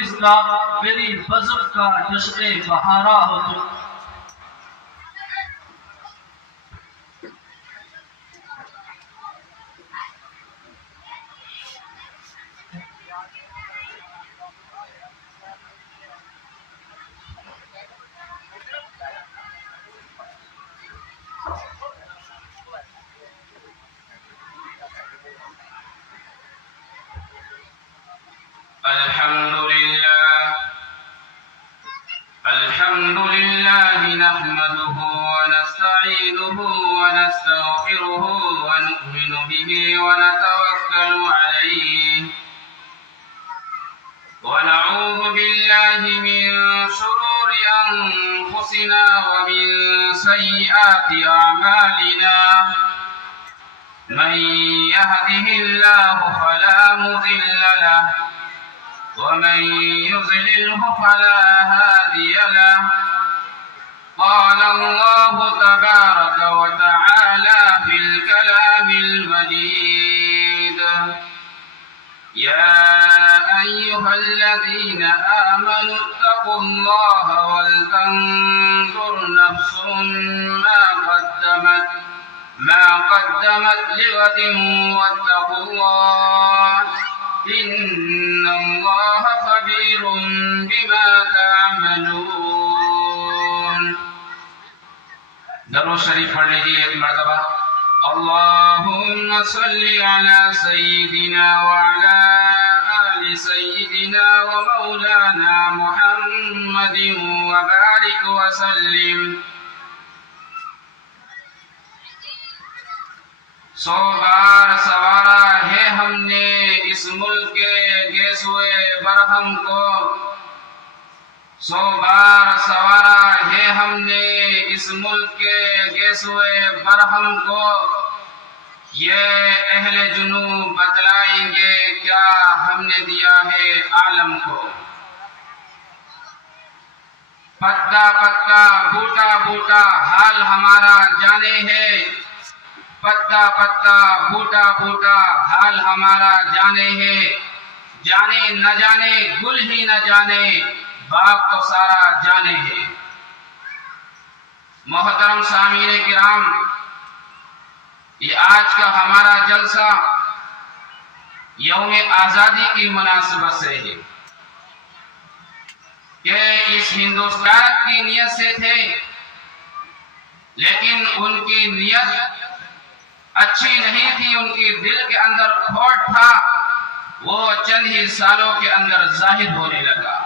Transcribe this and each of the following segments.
اس کا میری بزم کا جشن بہارا ہو تم۔ الحمد لله نحمده ونستعينه ونستغفره ونؤمن به ونتوكل عليه ونعوذ بالله من شرور أنفسنا ومن سيئات أعمالنا من يهده الله فلا مضل له ومن يضلله فلا هادي له قال الله تبارك وتعالى في الكلام المجيد يا أيها الذين آمنوا اتقوا الله ولتنظر نفس ما قدمت لغد واتقوا الله إن الله خبير بما تعملون۔ درود شریف پڑھ لیجیے ایک مرتبہ۔ اللهم صل على سيدنا وعلى آل سيدنا ومولانا محمد وبارك وسلم۔ 100 بار سوارا ہے ہم نے اس ملک کے گیسوئے برہم کو، 100 بار سوارا ہے ہم نے اس ملک کے گیسوئے برہم کو، یہ اہل جنوب بتلائیں گے کیا ہم نے دیا ہے عالم کو۔ پتا پتا بوٹا بوٹا حال ہمارا جانے ہے، پتا پتا بوٹا بوٹا حال ہمارا جانے ہے، جانے نہ جانے گل ہی نہ جانے باغ تو سارا جانے ہے۔ محترم سامعین کرام، یہ آج کا ہمارا جلسہ یوم آزادی کی مناسبت سے ہے کہ اس ہندوستان کی نیت سے تھے، لیکن ان کی نیت اچھی نہیں تھی، ان کی دل کے اندر کھوٹ تھا، وہ چند ہی سالوں کے اندر ظاہر ہونے لگا۔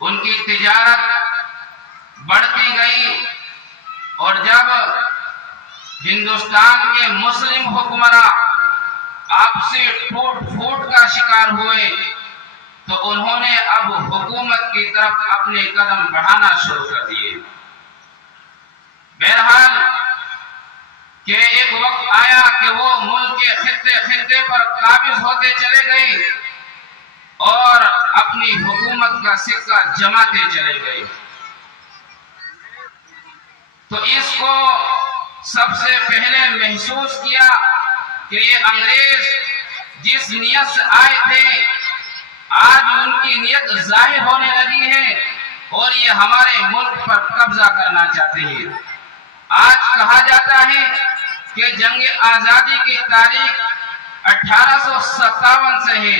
ان کی تجارت بڑھتی گئی، اور جب ہندوستان کے مسلم حکمراں آپسی ٹوٹ پھوٹ کا شکار ہوئے تو انہوں نے اب حکومت کی طرف اپنے قدم بڑھانا شروع کر دیے۔ بہرحال کہ ایک وقت آیا کہ وہ ملک کے خطے خطے پر قابض ہوتے چلے گئے اور اپنی حکومت کا سکہ جماتے چلے گئے۔ تو اس کو سب سے پہلے محسوس کیا کہ یہ انگریز جس نیت سے آئے تھے آج ان کی نیت ظاہر ہونے لگی ہے اور یہ ہمارے ملک پر قبضہ کرنا چاہتے ہیں۔ آج کہا جاتا ہے کہ جنگ آزادی کی تاریخ 1857 سے ہے،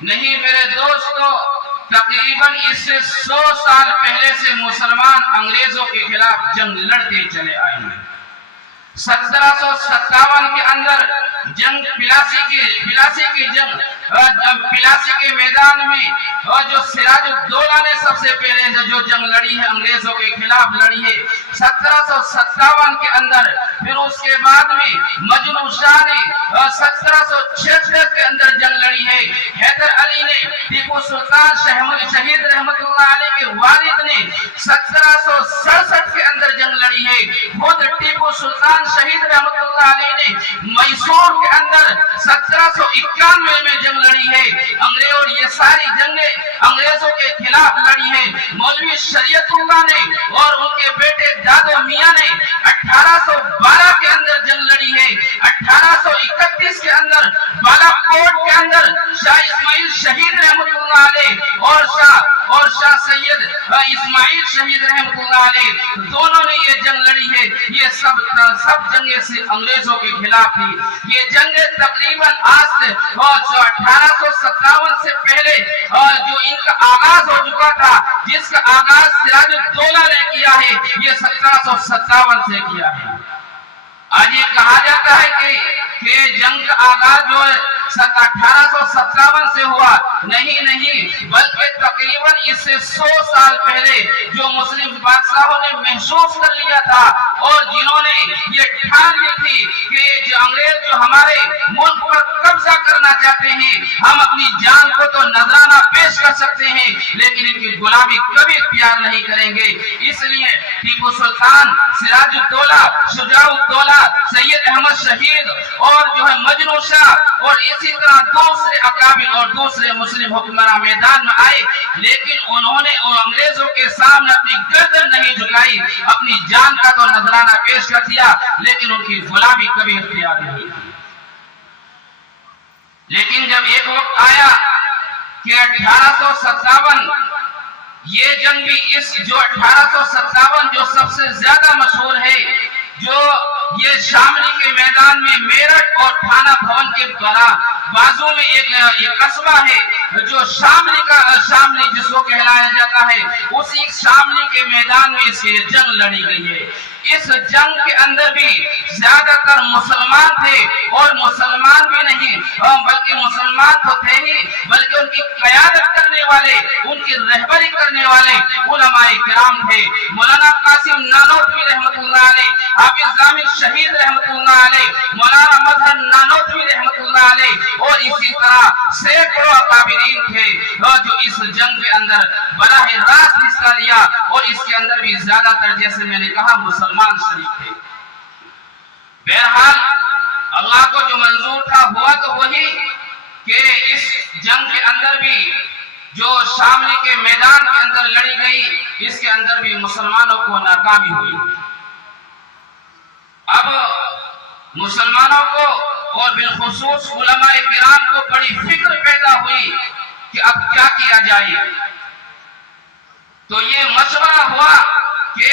نہیں میرے دوستو، تقریباً اس سے 100 سال پہلے سے مسلمان انگریزوں کے خلاف جنگ لڑتے چلے آئے ہیں۔ 1757 کے اندر جنگ پلاسی کے میدان میں جو سراج الدولہ نے سب سے پہلے جو جنگ لڑی ہے انگریزوں کے خلاف لڑی ہے 1757 کے اندر، پھر اس کے بعد میں مجنو شاہ نے 1766 کے اندر جنگ لڑی ہے، حیدر علی نے ٹیپو سلطان شہید رحمت اللہ علیہ کے والد نے 1767 کے اندر جنگ لڑی ہے، خود ٹیپو سلطان شہید رحمت اللہ علیہ نے میسور کے اندر 1791 میں جنگ لڑی ہے۔ اور یہ सारी जंगें अंग्रेजों के खिलाफ लड़ी हैं। मौलवी शरीयतुल्लाह ने और उनके बेटे दादो मियां ने 1812 के अंदर जंग लड़ी है। 1831 के अंदर बालाकोट के अंदर शाह इस्माइल शहीद रहमतुल्लाह अलैह और शाह सैयद इस्माइल शहीद रहमतुल्लाह अलैह दोनों ने ये जंग लड़ी है। ये सब जंगें से अंग्रेजों के खिलाफ थी। ये जंगें तकरीबन आज से 1857 से पहले जो इनका आगाज हो चुका था, जिसका आगाज सिराजुद्दौला ने किया है, ये 1757 से किया है। आज ये कहा जाता है कि जंग का आगाज जो है 1857 से हुआ, नहीं, बल्कि तकरीबन इससे 100 साल पहले जो मुस्लिम बादशाहों ने महसूस कर लिया था और जिन्होंने ये ठान ली थी कि जो अंग्रेज जो हमारे मुल्क पर कब्जा करना चाहते हैं, हम अपनी जान को तो नजराना पेश कर सकते हैं लेकिन इनकी गुलामी कभी इख्तियार नहीं करेंगे। इसलिए टीपू सुल्तान, सिराजुद्दौला, शुजाउद्दौला, सैयद अहमद शहीद और जो है मजनू शाह और इसी तरह दूसरे अकाबिल और दूसरे मुस्लिम हुक्मरान मैदान में आए, लेकिन उन्होंने उन अंग्रेजों के सामने अपनी गर्दन नहीं झुकाई, अपनी जान का तो नजराना पेश कर दिया लेकिन उनकी गुलामी कभी इख्तियार नहीं की। लेकिन जब एक वक्त आया कि 1857 ये जंग भी इस जो 1857 जो सबसे ज्यादा मशहूर है, जो ये शामली के मैदान में मेरठ और थाना भवन के द्वारा बाजू में एक कस्बा है जो शामली जिसको कहलाया जाता है, उसी शामली के मैदान में इसकी जंग लड़ी गई है। इस जंग के अंदर भी ज्यादातर मुसलमान थे और मुसलमान भी नहीं बल्कि मुसलमान तो थे ही, बल्कि उनकी क़यादत करने वाले, उनकी रहबरी करने वाले उलमाए किराम थे। मौलाना कासिम नानोतवी रहमतुल्लाह अलैह, हाफिज जामिद शहीद रहमतुल्लाह अलैह, मौलाना मजहर नानोतवी रहमतुल्लाह अलैह और इसी तरह सैकड़ों अकाबिरीन थे जो इस जंग के अंदर बराह रास्त हिस्सा लिया और इसके अंदर भी ज्यादातर जैसे मैंने कहा मुसलमान शरीक थे। बहरहाल अल्लाह को जो मंजूर था हुआ तो वही कि इस जंग के अंदर भी जो शामली के मैदान के अंदर लड़ी गई, इसके अंदर भी मुसलमानों को नाकामी हुई। अब मुसलमानों को और बिलखुसूस उलमाए किराम को बड़ी फिक्र पैदा हुई कि अब क्या किया जाए। तो ये मशवरा हुआ कि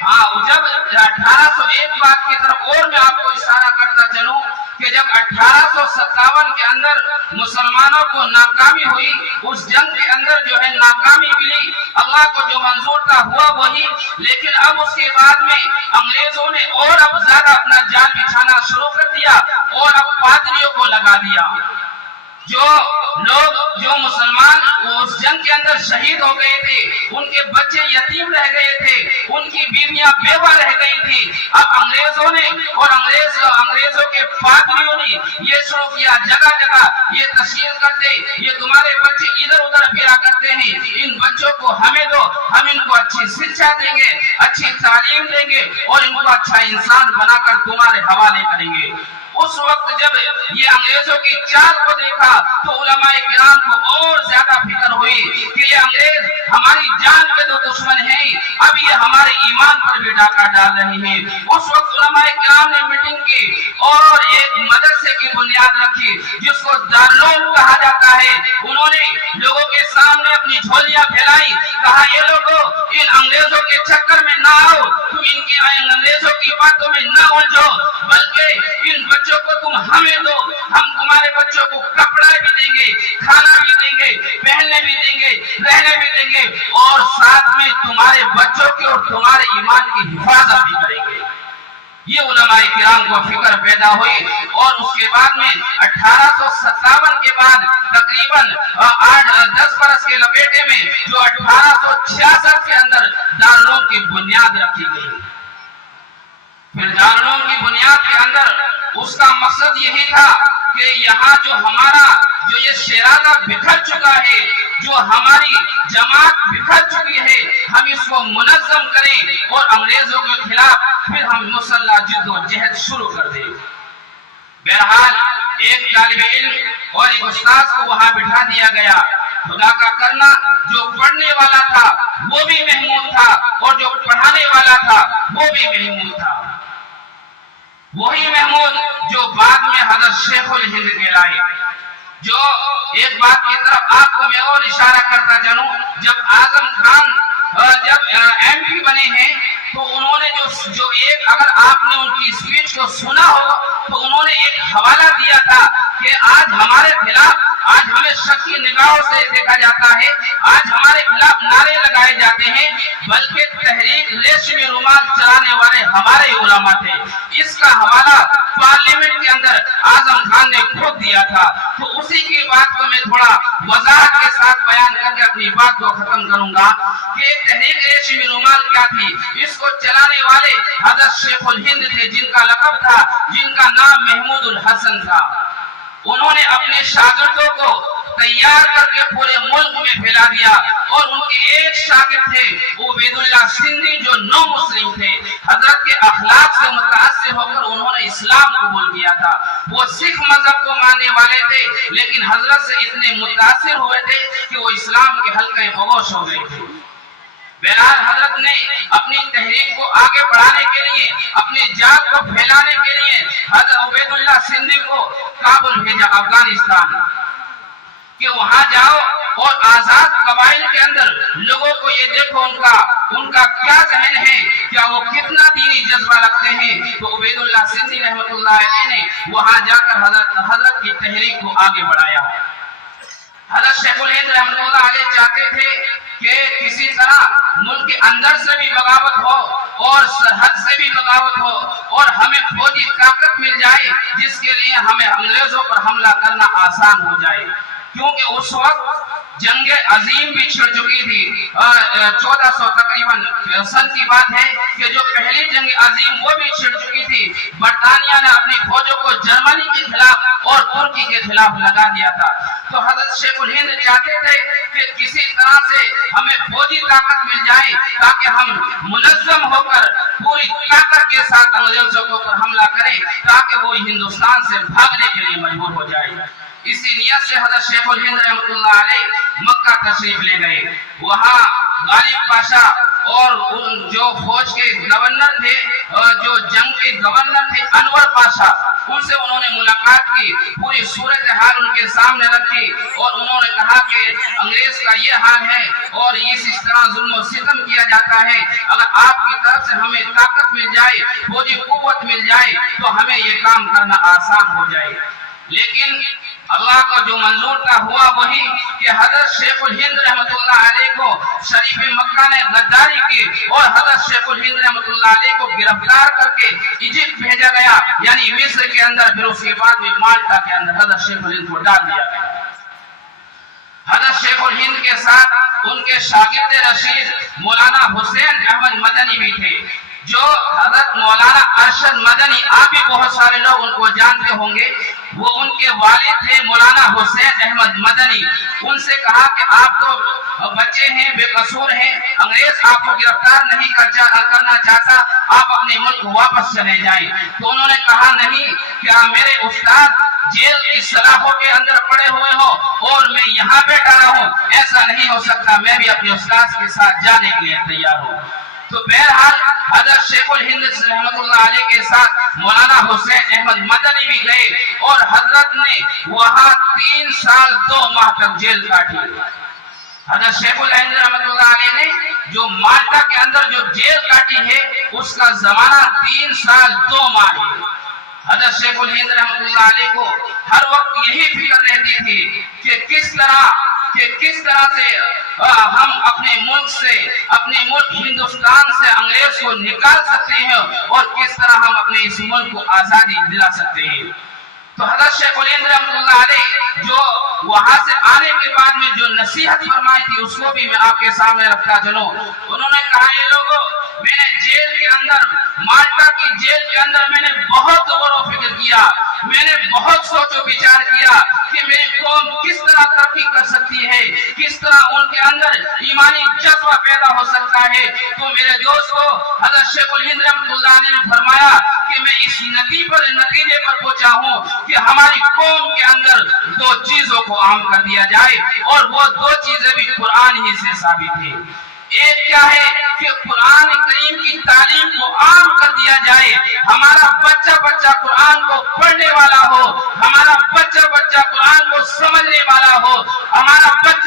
जब 1801 बात की तरफ और मैं आपको इशारा करता चलूं कि जब 1857 के अंदर मुसलमानों को नाकामी हुई, उस जंग के अंदर जो है नाकामी मिली, अल्लाह को जो मंजूर था हुआ वही, लेकिन अब उसके बाद में अंग्रेजों ने और अब ज्यादा अपना जाल बिछाना शुरू कर दिया और अब पादरियों को लगा दिया। जो लोग जो मुसलमान उस जंग के अंदर शहीद हो गए थे, उनके बच्चे यतीम रह गए थे, उनकी बीवियां बेवा रह गई थी। अब अंग्रेजों ने और अंग्रेजों के पादरियों ने ये शुरू किया, जगह जगह ये तस्लीम करते, ये तुम्हारे बच्चे इधर उधर फिरा करते हैं, इन बच्चों को हमें दो, हम इनको अच्छी शिक्षा देंगे, अच्छी तालीम देंगे और इनको अच्छा इंसान बनाकर तुम्हारे हवाले करेंगे। उस वक्त जब ये अंग्रेजों की चाल को देखा तो उलमाए किराम को और ज्यादा फिक्र हुई कि ये अंग्रेज हमारी जान के तो दुश्मन हैं, अब ये हमारे ईमान पर भी डाका डाल रहे हैं। उस वक्त उलमाए किराम ने मीटिंग की और एक मदरसे की बुनियाद रखी जिसको दारुल कहा जाता है। उन्होंने लोगों के सामने अपनी झोलियां फैलाई, कहा ये लोगों इन अंग्रेजों के चक्कर में ना आओ, तुम इनकी अंग्रेजों की बातों में ना उलझो, बल्कि इन बच्चों को तुम हमें दो, हम तुम्हारे बच्चों को कपड़ा भी देंगे, खाना भी देंगे, पहनने भी देंगे, रहने भी देंगे और साथ में तुम्हारे बच्चों की और तुम्हारे ईमान की हिफाजत भी करेंगे। ये उलमाए किराम को फिक्र पैदा हुई और उसके बाद में 1857 के बाद तकरीबन 8-10 बरस के लपेटे में जो 1866 के अंदर दारुल की बुनियाद रखी गई। फिर दारुल की बुनियाद के अंदर उसका मकसद यही था कि यहाँ जो हमारा जो ये शराधा बिखर चुका है, जो हमारी जमात बिखर चुकी है, हम इसको मुनज़्ज़म करें और अंग्रेजों के खिलाफ फिर हम मुसल्लह जिद्दोजहद शुरू कर दें। बहरहाल एक तालिब इल्म और एक उस्ताद को वहां बिठा दिया गया खुदा का करना, जो पढ़ने वाला था वो भी महमूद था और जो पढ़ाने वाला था वो भी महमूद था। वही महमूद जो बाद में हजरत शेखुल हिंद कहलाए। जो एक बात की तरफ आपको मैं और इशारा करता चलूं, जब आजम खान जब MP बने हैं तो उन्होंने जो एक, अगर आपने उनकी स्पीच को सुना हो तो उन्होंने एक हवाला दिया था कि आज हमारे खिलाफ, आज हमें शक की निगाहों से देखा जाता है, आज हमारे खिलाफ नारे लगाए जाते हैं, बल्कि तहरीक रेशमी रुमाल चलाने वाले हमारे उलमा थे। इसका हवाला पार्लियामेंट के अंदर आजम खान ने खुद दिया था। तो उसी की बात को मैं थोड़ा वजाहत के साथ बयान करके अपनी बात को खत्म करूंगा कि तहरीक रेशमी रुमाल क्या थी। इसको चलाने वाले हजरत शेखुल हिंद थे, जिनका लक़ब था, जिनका नाम महमूदुल हसन था। उन्होंने अपने शागिर्दों को तैयार करके पूरे मुल्क में फैला दिया और उनके एक शागिर्द थे उबैदुल्लाह सिंधी, जो नौ मुस्लिम थे। हजरत के अखलाक से मुतासिर होकर उन्होंने इस्लाम कबूल किया था। वो सिख मजहब को मानने वाले थे, लेकिन हजरत से इतने मुतासिर हुए थे कि वो इस्लाम के हल्के बगोश हो गए थे। बहरहाल हजरत ने अपनी तहरीक को आगे बढ़ाने के लिए, अपनी जात को फैलाने के लिए हजरत उबैदुल्लाह सिंधी को काबुल भेजा, अफगानिस्तान, कि वहां जाओ और आजाद कबाइल के अंदर लोगों को ये देखो उनका क्या जहन है, क्या वो कितना दीनी जज्बा रखते हैं। तो उबैदुल्लाह सिंधी रहमतुल्लाह अलैह ने वहां जाकर हजरत की तहरीक को आगे बढ़ाया। हजरत शेखुल हिंद रहमतुल्लाह अलैह चाहते थे कि किसी तरह मुल्क के अंदर से भी बगावत हो और सरहद से भी बगावत हो और हमें फौजी ताकत मिल जाए, जिसके लिए हमें अंग्रेजों पर हमला करना आसान हो जाए। क्योंकि उस वक्त जंग अजीम भी छिड़ चुकी थी। 1400 तकरीबन सन की बात है कि जो पहली जंग अजीम वो भी छिड़ चुकी थी। बरतानिया ने अपनी फौजों को जर्मनी के खिलाफ और तुर्की के खिलाफ लगा दिया था। तो हजरत शेखुल हिंद चाहते थे कि किसी तरह से हमें फौजी ताकत मिल जाए ताकि हम मुनज़्ज़म होकर पूरी ताकत के साथ अंग्रेजों के ऊपर हमला करें, ताकि वो हिंदुस्तान से भागने के लिए मजबूर हो जाए। इसी नियत से हजरत शेखुल हिंद रहमतुल्लाह अलैह मक्का तशरीफ ले गए। वहाँ गालिब पाशा और जो फौज के गवर्नर थे, जो जंग के गवर्नर थे अनवर पाशा, उनसे उन्होंने मुलाकात की, पूरी सूरत हाल उनके सामने रखी और उन्होंने कहा कि अंग्रेज का ये हाल है और इस तरह जुल्म सितम किया जाता है। अगर आपकी तरफ से हमें ताकत मिल जाए, फौजी कुव्वत मिल जाए, तो हमें ये काम करना आसान हो जाए। लेकिन अल्लाह का जो मंजूर था हुआ वही कि हजरत शेखुल हिंद रहमतुल्लाह अलैह को शरीफ मक्का ने गद्दारी की और हजरत शेखुल हिंद रहमतुल्लाह अलैह को गिरफ्तार करके इजिप्ट भेजा गया, यानी मिस्र के अंदर। फिर उसके बाद में माल्टा के अंदर हजरत शेखुल हिंद को डाल दिया गया। हजरत शेखुल हिंद के साथ उनके शागिर्द रशीद मौलाना हुसैन अहमद मदनी भी थे, जो हजरत मौलाना अरशद मदनी, आप भी बहुत सारे लोग उनको जानते होंगे। वो उनके वालिद थे मौलाना हुसैन अहमद मदनी। उनसे कहा कि आप तो बच्चे हैं, बेकसूर हैं, अंग्रेज आपको गिरफ्तार नहीं करना चाहता, आप अपने मुल्क वापस चले जाएं। तो उन्होंने कहा नहीं, क्या मेरे उस्ताद जेल की सलाखों के अंदर पड़े हुए हो और मैं यहाँ बैठा रहूं? ऐसा नहीं हो सकता, मैं भी अपने उस्ताद के साथ जाने के लिए तैयार हूँ। तो बहरहाल हजरत शेखुल हिंद रहमतुल्लाह अलैह के साथ मौलाना हुसैन अहमद मदनी भी गए और हजरत ने वहां 3 साल 2 माह तक जेल काटी। हजरत शेखुल हिंद रहमतुल्लाह अलैह ने जो माल्टा के अंदर जो जेल काटी है, उसका जमाना 3 साल 2 माह है। हजरत शेखुल हिंद रहमतुल्लाह अलैह को हर वक्त यही फिक्र रहती थी कि किस तरह से हम अपने मुल्क से, अपने मुल्क हिंदुस्तान से अंग्रेज को निकाल सकते हैं और किस तरह हम अपने इस मुल्क को आजादी दिला सकते हैं। तो हजरत शेखुल हिंद रहमतुल्लाह अलैह जो वहां से आने के बाद में जो नसीहत फरमाई थी, उसको भी मैं आपके सामने रखता चलूं। उन्होंने कहा, ये लोगों, मैंने जेल के अंदर, माल्टा की जेल के अंदर मैंने बहुत गौर व फिक्र किया, मैंने बहुत सोचो विचार किया कि मेरी कौम किस तरह तरक्की कर सकती है, किस तरह उनके अंदर ईमानी जज्बा पैदा हो सकता है। तो मेरे दोस्तों, हजरत शेखुल हिंद रहमतुल्लाह अलैह ने फरमाया کہ میں اس نتیجے پر پہنچا ہوں کہ ہماری قوم کے اندر دو چیزوں کو عام کر دیا جائے، اور وہ دو چیزیں بھی قرآن ہی سے ثابت ہیں۔ ایک کیا ہے کہ قرآن کریم کی تعلیم کو عام کر دیا جائے، ہمارا بچہ قرآن کو پڑھنے والا ہو، ہمارا بچہ قرآن کو سمجھنے والا ہو، ہمارا بچے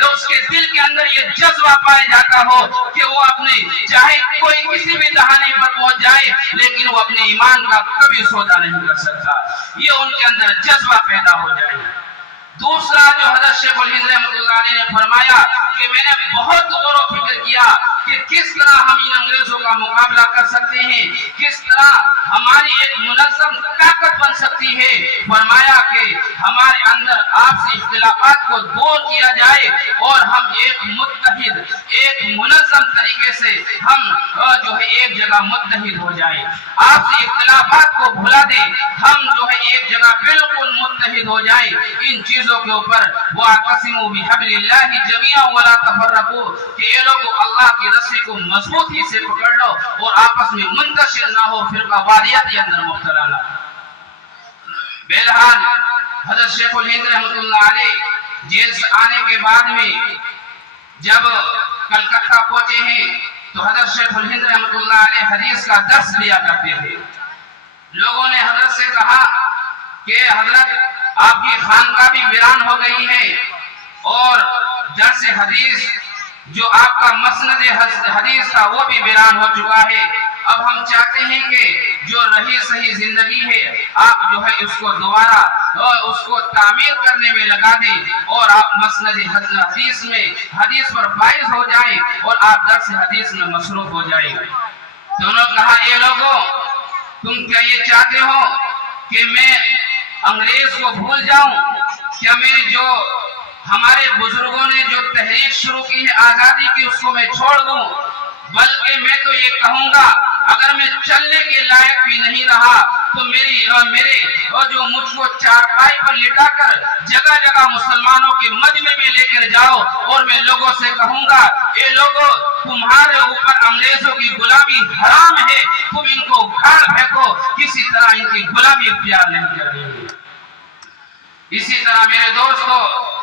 اس کے دل کے اندر یہ جذبہ پایا جاتا ہو کہ وہ اپنے چاہے کوئی کسی بھی دہانے پر پہنچ جائے لیکن وہ اپنے ایمان کا کبھی سودا نہیں کر سکتا، یہ ان کے اندر جذبہ پیدا ہو جائے۔ دوسرا جو حضرت شیخ الہند رحمۃ اللہ علیہ نے فرمایا کہ میں نے بہت غور و فکر کیا کہ کس طرح ہم ان انگریزوں کا مقابلہ کر سکتے ہیں، کس طرح ہماری ایک منظم طاقت بن سکتی ہے۔ فرمایا کہ ہمارے اندر آپسی اختلافات کو دور کیا جائے اور ہم ایک متحد، ایک منظم طریقے سے ہم جو ہے ایک جگہ متحد ہو جائے، آپسی اختلافات کو بھلا دیں، ہم جو ہے ایک جگہ بالکل متحد ہو جائیں ان چیزوں کے اوپر۔ وَاعْتَصِمُوا بِحَبْلِ اللَّهِ جَمِيعًا وَلَا تَفَرَّقُوا، کہ یہ لوگ اللہ کی رسی کو مضبوطی سے پکڑ لو اور آپس میں منتشر نہ ہو، فرقہ واریت کے اندر مبتلا نہ۔ بہرحال حضرت شیخ الہند رحمۃ اللہ علیہ جیل سے آنے کے بعد میں جب کلکتہ پہنچے ہیں تو حضرت شیخ الہند رحمۃ اللہ علیہ حدیث کا درس دیا کرتے تھے۔ لوگوں نے حضرت سے کہا کہ حضرت آپ کی خانقاہ بھی ویران ہو گئی ہے اور درس حدیث جو آپ کا مسند حدیث تھا وہ بھی ویران ہو چکا ہے، اب ہم چاہتے ہیں کہ جو رہی صحیح زندگی ہے آپ جو ہے اس کو دوبارہ اس کو تعمیر کرنے میں لگا دیں اور آپ مسند حدیث میں حدیث پر فائز ہو جائیں اور آپ درس حدیث میں مصروف ہو جائیں۔ دونوں کہا اے لوگوں، تم کیا یہ چاہتے ہو کہ میں انگریز کو بھول جاؤں؟ کیا میں جو ہمارے بزرگوں نے جو تحریک شروع کی ہے آزادی کی اس کو میں چھوڑ دوں؟ بلکہ میں تو یہ کہوں گا اگر میں چلنے کے لائق بھی نہیں رہا تو میرے جو مجھ کو چارپائی پر لٹا کر جگہ جگہ مسلمانوں کے مجمع میں لے کر جاؤ اور میں لوگوں سے کہوں گا اے لوگوں، تمہارے اوپر انگریزوں کی غلامی حرام ہے، تم ان کو اکھاڑ پھینکو، کسی طرح ان کی غلامی اختیار نہیں کرنی ہے۔ اسی طرح میرے دوستو،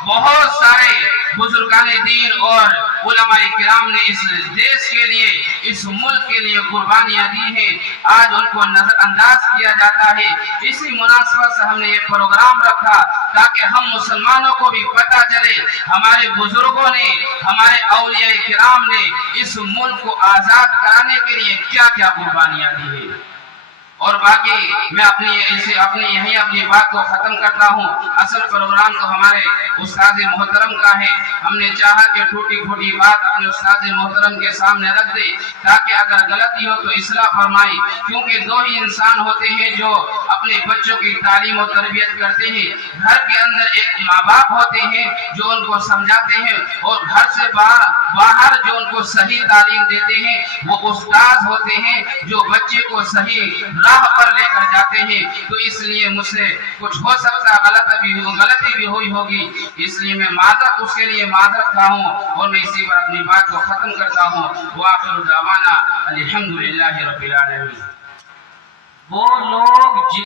بہت سارے بزرگان دین اور علماء کرام نے اس دیش کے لیے، اس ملک کے لیے قربانیاں دی ہیں، آج ان کو نظر انداز کیا جاتا ہے۔ اسی مناسبت سے ہم نے یہ پروگرام رکھا تاکہ ہم مسلمانوں کو بھی پتہ چلے ہمارے بزرگوں نے، ہمارے اولیاء کرام نے اس ملک کو آزاد کرانے کے لیے کیا کیا قربانیاں دی ہیں۔ اور باقی میں اپنی بات کو ختم کرتا ہوں۔ اصل پروگرام تو ہمارے استاد محترم کا ہے، ہم نے چاہا کہ ٹوٹی پھوٹی بات اپنے استاد محترم کے سامنے رکھ دے تاکہ اگر غلطی ہو تو اصلاح فرمائی، کیونکہ دو ہی انسان ہوتے ہیں جو اپنے بچوں کی تعلیم و تربیت کرتے ہیں۔ گھر کے اندر ایک ماں باپ ہوتے ہیں جو ان کو سمجھاتے ہیں، اور گھر سے باہر جو ان کو صحیح تعلیم دیتے ہیں وہ استاد ہوتے ہیں جو بچے کو صحیح راہ پر لے کر جاتے ہیں۔ تو اس لیے مجھ سے کچھ ہو سکتا غلطی بھی ہوئی ہوگی، اس لیے میں معذرت اس کے لیے معذرت کہا ہوں اور میں اسی پر اپنی بات کو ختم کرتا ہوں۔ وآخر دعوانا الحمدللہ رب العالمین۔ وہ لوگ